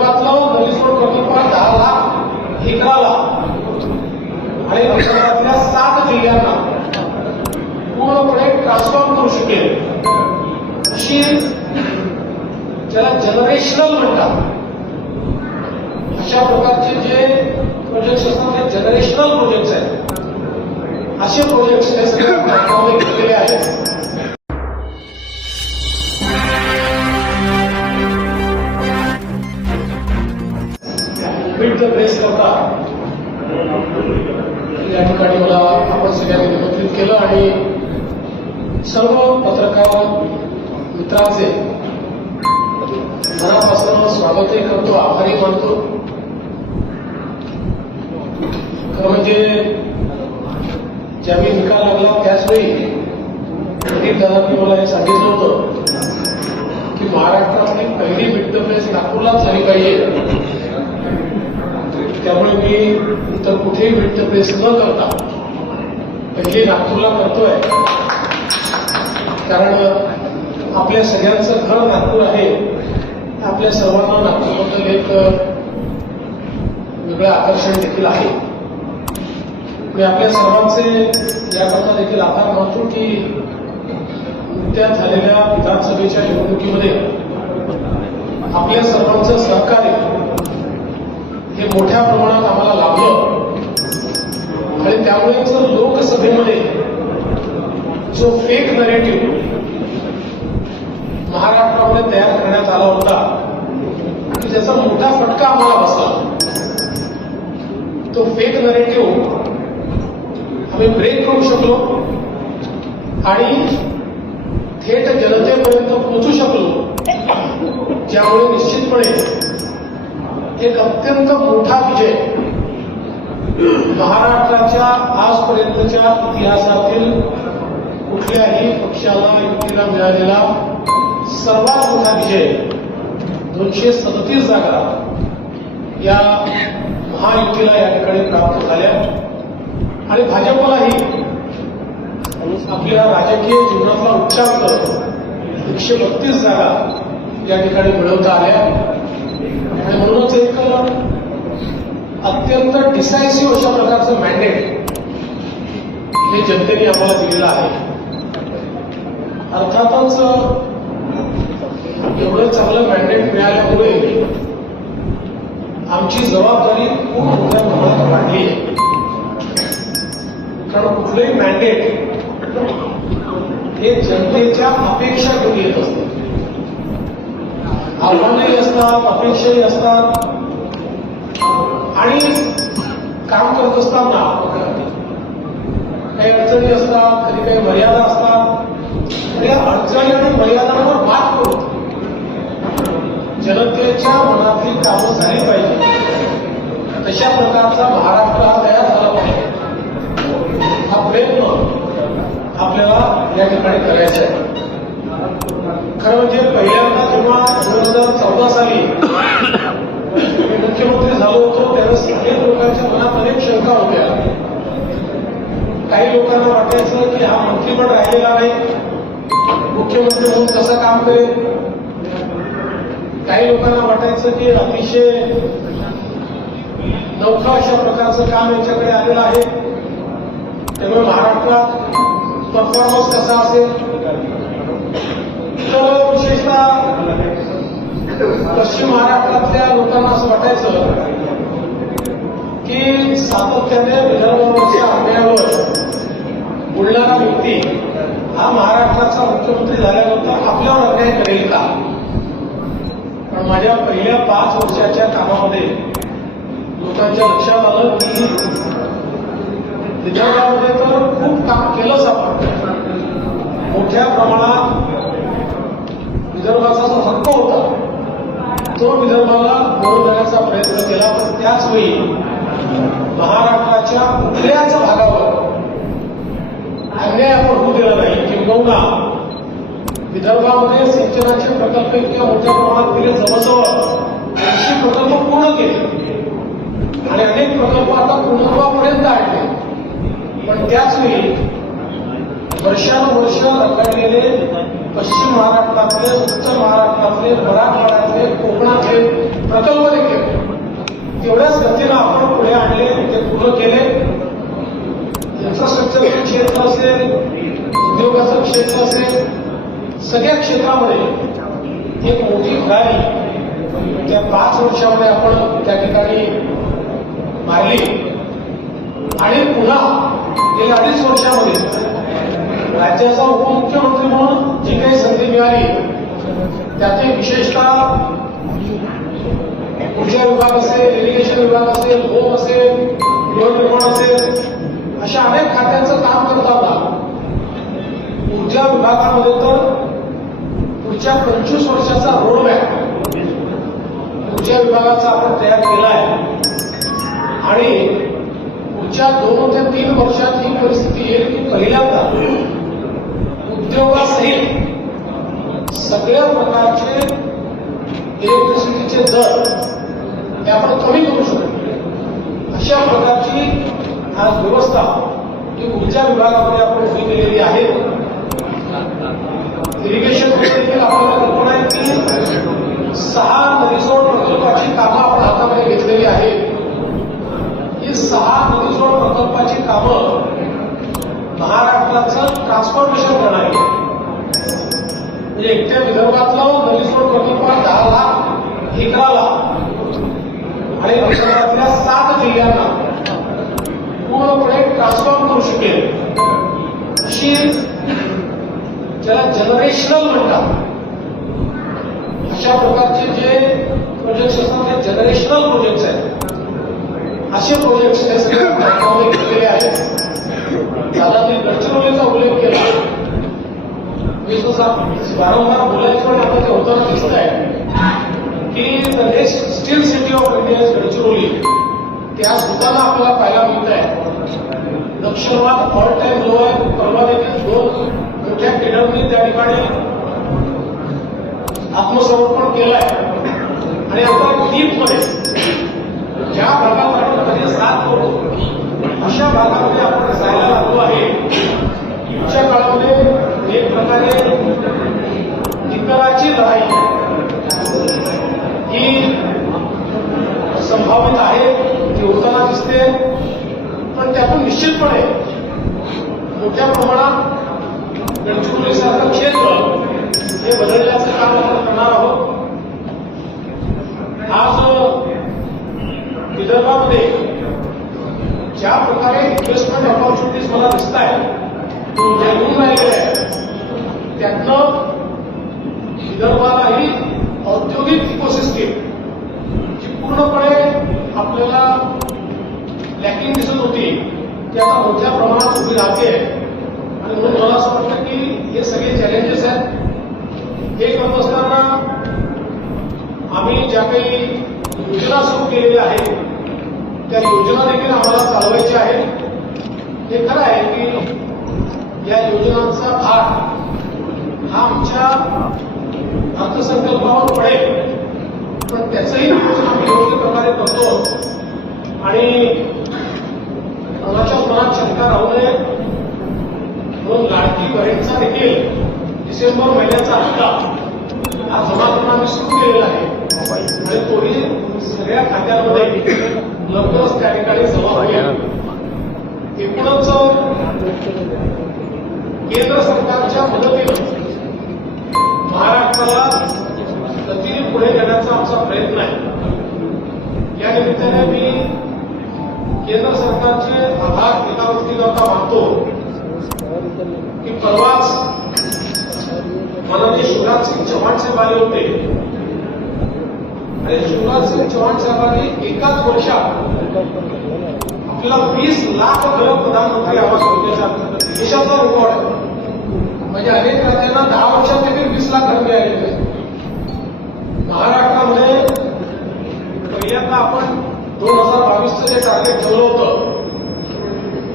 कोकणातलं नलीसोड प्रकल्पात दहा लाख हेकराला आणि कोकणातल्या सात जिल्ह्यांना पूर्णपणे ट्रान्सफॉर्म करू शकेल. अशी ज्याला जनरेशनल म्हणतात. अशा प्रकारचे जे प्रोजेक्ट असतात ते जनरेशनल प्रोजेक्ट आहेत. असे प्रोजेक्ट्स कोविडचं प्रेस करता. या ठिकाणी मला आपण सगळ्यांनी निमंत्रित केलं आणि सर्व पत्रकार मित्रांचे मनापासून स्वागतही करतो आभारी मानतो. खरं म्हणजे ज्यावेळी निकाल लागला त्याचवेळी प्रदीप दादांनी मला हे सांगितलं होतं की महाराष्ट्रातली पहिली वित्त प्रेस नागपूरलाच झाली पाहिजे. त्यामुळे मी इतर कुठेही भेटतं प्रेस न करता पहिली नागपूरला करतोय. कारण आपल्या सगळ्यांचं घर नागपूर आहे. आपल्या सर्वांना नागपूरबद्दल एक वेगळं आकर्षण देखील आहे. मी आपल्या सर्वांचे याकरता देखील आभार मानतो की नुकत्याच झालेल्या विधानसभेच्या निवडणुकीमध्ये आपल्या सर्वांचं सहकार्य हे मोठ्या प्रमाणात आम्हाला लाभलं. आणि त्यामुळेच लोकसभेमध्ये जो फेक नरेटिव्ह महाराष्ट्रामध्ये तयार करण्यात आला होता की ज्याचा मोठा फटका आम्हाला बसला तो फेक नरेटिव्ह आम्ही ब्रेक करू शकलो आणि थेट जनतेपर्यंत पोहोचू शकलो ज्यामुळे निश्चितपणे एक अत्यंत मोठा विजय. महाराष्ट्राच्या आजपर्यंतच्या इतिहासातील कुठल्याही पक्षाला युतीला मिळालेला सर्वात मोठा विजय दोनशे सदतीस जागा या महायुतीला या ठिकाणी प्राप्त झाल्या. आणि भाजपलाही आपल्या राजकीय जीवनातला उच्चांक एकशे बत्तीस जागा या ठिकाणी मिळवता आल्या. म्हणूनच एक अत्यंत डिसायसिव्ह अशा प्रकारचं मॅन्डेट हे जनतेने आम्हाला दिलेलं आहे. अर्थातच एवढं चांगलं मॅन्डेट मिळाल्यामुळे आमची जबाबदारी खूप मोठ्या प्रमाणात वाढली. कारण कुठलंही मॅन्डेट हे जनतेच्या अपेक्षा घेऊन येत असते. आव्हानही असतात अपेक्षाही असतात. आणि काम करत असताना काही अडचणी असतात कधी काही मर्यादा असतात. तर या अडचणी आणि मर्यादांवर मात करून जनतेच्या मनातली कामं झाली पाहिजे. तशा प्रकारचा महाराष्ट्र हा तयार झाला पाहिजे. हा प्रयत्न आपल्याला या ठिकाणी करायचा आहे. खरं म्हणजे पहिल्यांदा जेव्हा दोन हजार चौदा साली मुख्यमंत्री झालो होतो त्यावेळेस अनेक लोकांच्या मनात अनेक शंका होत्या. काही लोकांना वाटायचं की हा मंत्रीपण राहिलेला नाही. मुख्यमंत्री म्हणून कसं काम करेल? काही लोकांना वाटायचं की अतिशय नौखा अशा प्रकारचं काम याच्याकडे आलेलं आहे. त्यामुळे महाराष्ट्रात परफॉर्मन्स कसा असेल? तर विशेषतः पश्चिम महाराष्ट्रातल्या लोकांना असं वाटायचं की सातत्याने विदर्भावरच्या आंब्यावर बुलढाणा व्यक्ती हा महाराष्ट्राचा मुख्यमंत्री झाल्यानंतर आपल्यावर अन्याय करेल का? पण माझ्या पहिल्या पाच वर्षाच्या कामामध्ये लोकांच्या लक्षात आलं की विदर्भामध्ये तर खूप काम केलंच आपण मोठ्या प्रमाणात विदर्भाचा जो हक्क होता तो विदर्भाला मिळवून देण्याचा प्रयत्न केला पण त्याच वेळी महाराष्ट्राच्या कुठल्याच भागावर. अन्याय आपण होऊ दिला नाही किंबहुना विदर्भामध्ये सिंचनाचे प्रकल्प इतक्या मोठ्या प्रमाणात केले जवळजवळ ऐंशी प्रकल्प पूर्ण केले. आणि अनेक प्रकल्प आता पूर्णत्वापर्यंत आणले पण त्याच वेळी वर्षानुवर्ष रखडलेले पश्चिम महाराष्ट्रातले उत्तर महाराष्ट्रातले मराठवाड्यातले कोकणातले प्रकल्प देखील तेवढ्याच गतीनं आपण पुढे केले. इन्फ्रास्ट्रक्चरचं क्षेत्र असेल उद्योगाचं क्षेत्र असेल सगळ्या क्षेत्रामध्ये एक मोठी भरारी त्या पाच वर्षामध्ये आपण त्या ठिकाणी मारली. आणि पुन्हा गेल्या अडीच वर्षामध्ये राज्याचा उपमुख्यमंत्री म्हणून जी काही संधी मिळाली त्याचे विशेषतः ऊर्जा विभाग असेल इरिगेशन विभाग असेल होम असेल असेल अशा अनेक खात्यांचं काम करताना ऊर्जा विभागामध्ये तर पुढच्या पंचवीस वर्षाचा रोडमॅप ऊर्जा विभागाचा आपण तयार केला आहे. आणि पुढच्या दोन ते तीन वर्षात ही परिस्थिती येईल की पहिल्यांदा उद्योगासहित सगळ्या प्रकारचे इलेक्ट्रिसिटीचे दर ते आपण कमी करू शकतो अशा प्रकारची व्यवस्था ही ऊर्जा विभागामध्ये आपण उभी केलेली आहे इरिगेशन देखील आपल्याला कल्पना आहे की सहा नदीजोड प्रकल्पाची कामं आपण हातामध्ये घेतलेली आहेत ही सहा नदीजोड प्रकल्पाची कामं महाराष्ट्राचं ट्रान्सफॉर्मेशन प्रणाली आहे. म्हणजे एकट्या विदर्भातलं नदीजोड प्रकल्प दहा लाख एकराला आणि विदर्भातल्या सात जिल्ह्यांना ट्रान्सफॉर्म करू शकेल. अशी ज्याला जनरेशनल म्हणतात. अशा प्रकारचे जे प्रोजेक्ट्स असतात ते जनरेशनल प्रोजेक्ट्स आहेत. असे प्रोजेक्ट्स हे केलेले आहेत. दादाजी गडचिरोलीचा उल्लेख केला. मी जसा वारंवार बोलायचं पण आता ते होताना दिसत आहे की the next steel city of India Gadchiroli त्या आज होताना आपल्याला पाहायला मिळत आहे नक्षलवाद ऑल टाइम लो आहे परवा देखील दोन मोठ्या टेडरनी त्या ठिकाणी. आत्मसमर्पण केलंय. आणि आता मध्ये ज्या भागात आपण कधी साथ करतो अशा भागामध्ये आपण जायला लागलो आहे. युच्या काळामध्ये एक प्रकारे निकराची लढाई ही संभावित आहे ती होताना दिसते पण त्यातून निश्चितपणे. मोठ्या प्रमाणात गडचिरोलीसारखं क्षेत्र हे बदलण्याचं काम आपण करणार आहोत. आज विदर्भामध्ये ज्या प्रकारे इन्व्हेस्टमेंट ऑपॉर्च्युनिटीज मला दिसत आहेत ज्या येऊन राहिलेल्या आहेत त्यातनं विदर्भालाही औद्योगिक इकोसिस्टीम जी पूर्णपणे आपल्याला लॅकिंग दिसत होती ती आता मोठ्या प्रमाणात उभी राहते. आणि म्हणून मला असं वाटतं की हे सगळे चॅलेंजेस आहेत. हे करत असताना आम्ही ज्या काही योजना सुरू केलेल्या आहेत त्या योजना देखील आम्हाला चालवायच्या आहेत. हे खरं आहे की या योजनांचा भाग हा आमच्या अर्थसंकल्पावर पडेल. पण त्याचंही नियोजन आम्ही योग्य प्रकारे करतो. आणि कोणाच्या मनात शंका राहू नये. म्हणून लाडकी बहीणचा देखील डिसेंबर महिन्याचा हप्ता हा जमा करून आम्ही सुरू केलेला आहे. आणि तोही सगळ्या खात्यांमध्ये लवकरच त्या ठिकाणी जमा होईल. एकूणच केंद्र सरकारच्या मदतीनं महाराष्ट्राला गतीने पुढे नेण्याचा आमचा प्रयत्न आहे. या निमित्ताने मी केंद्र सरकारचे आभार एका गोष्टीकरता मानतो की परवाच माननीय शिवराज सिंग चव्हाण साहेब आले होते. आणि शिवराज सिंग चव्हाण साहेबांनी एकाच वर्षात आपल्याला वीस लाख घरं प्रधानमंत्री आवास योजनेच्या देशाचा रेकॉर्ड आहे. म्हणजे अनेक राज्यांना दहा वर्षात देखील वीस लाख घर मिळालेले आहेत. महाराष्ट्रामध्ये पहिल्यांदा आपण दोन हजार बावीसचं जे टार्गेट ठेवलं होतं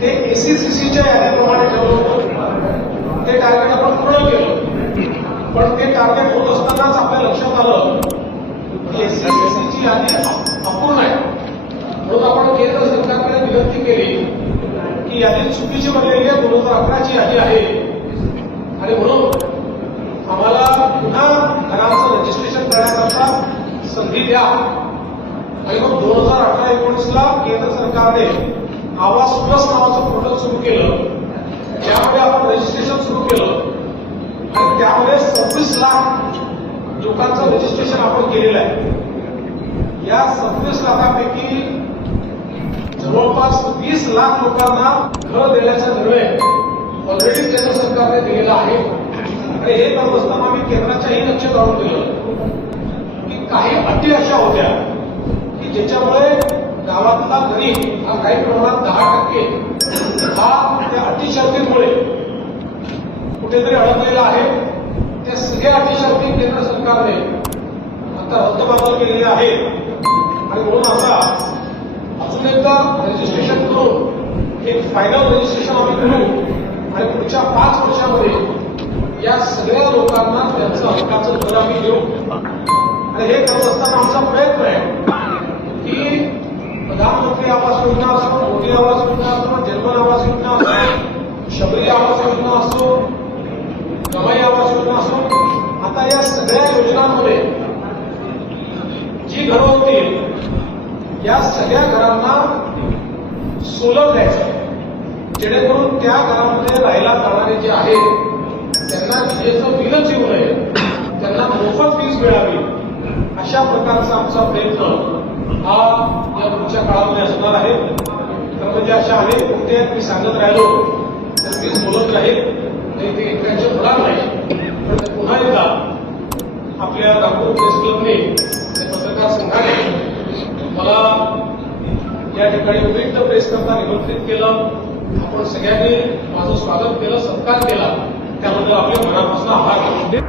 ते एसीसीसीच्या यादीप्रमाणे ठेवलं होतं. ते टार्गेट आपण पूर्ण केलं. पण ते टार्गेट होत असतानाच आपल्या लक्षात आलं की एसीसीसीची यादी अपूर्ण आहे. म्हणून आपण केंद्र सरकारकडे विनंती केली की यादी चुकीची बनलेली आहे दोन हजार अकराची यादी आहे. आणि म्हणून आम्हाला पुन्हा घरांचं रजिस्ट्रेशन करण्याकरता संधी द्या. आणि मग दोन हजार अठरा एकोणीसला केंद्र सरकारने आवाज प्लस नावाचं पोर्टल सुरू केलं. ज्यामध्ये आपण रजिस्ट्रेशन सुरू केलं. आणि त्यामध्ये सव्वीस लाख लोकांचं रजिस्ट्रेशन आपण केलेलं आहे. या सव्वीस लाखापैकी जवळपास वीस लाख लोकांना घर देण्याचा निर्णय ऑलरेडी केंद्र सरकारने दिलेला आहे. आणि हे करत असताना मी केंद्राच्याही लक्षात आणून दिलं. की काही अटी अशा होत्या. की ज्याच्यामुळे गावातला गरीब हा काही प्रमाणात दहा टक्के हा त्या अतिशक्तीमुळे कुठेतरी अडकलेला आहे. त्या सगळ्या अतिशक्ती केंद्र सरकारने आता रद्दबातल केलेले आहे. आणि म्हणून आता अजून एकदा रजिस्ट्रेशन करून एक फायनल रजिस्ट्रेशन आम्ही करू. आणि पुढच्या पाच वर्षामध्ये या सगळ्या लोकांना त्यांचं हक्काचं दर आम्ही देऊ. आणि हे करत असताना आमचा प्रयत्न आहे प्रधानमंत्री आवास योजना असो मोदी आवास योजना असो जन्मन आवास योजना असो शबरी आवास योजना असो कमाई आवास योजना असो आता या सगळ्या योजनांमध्ये जी घरं होतील या सगळ्या घरांना सोलर द्यायचं. जेणेकरून त्या घरामध्ये राहायला जाणारे जे आहेत त्यांना विजेचं बिलच येऊ नये त्यांना मोफत वीज मिळावी अशा प्रकारचा आमचा प्रयत्न हा या पुढच्या काळामध्ये असणार आहे तर म्हणजे अशा अनेक मुद्दे आहेत मी सांगत राहिलो. तर मीच बोलत राहील. आणि ते एकट्याचे होणार नाही. पण पुन्हा एकदा आपल्या नागपूर प्रेस क्लबने पत्रकार संघाने मला या ठिकाणी उपयुक्त प्रेस करता निमंत्रित केलं. आपण सगळ्यांनी माझं स्वागत केलं सत्कार केला. त्याबद्दल आपल्या मनापासून आपले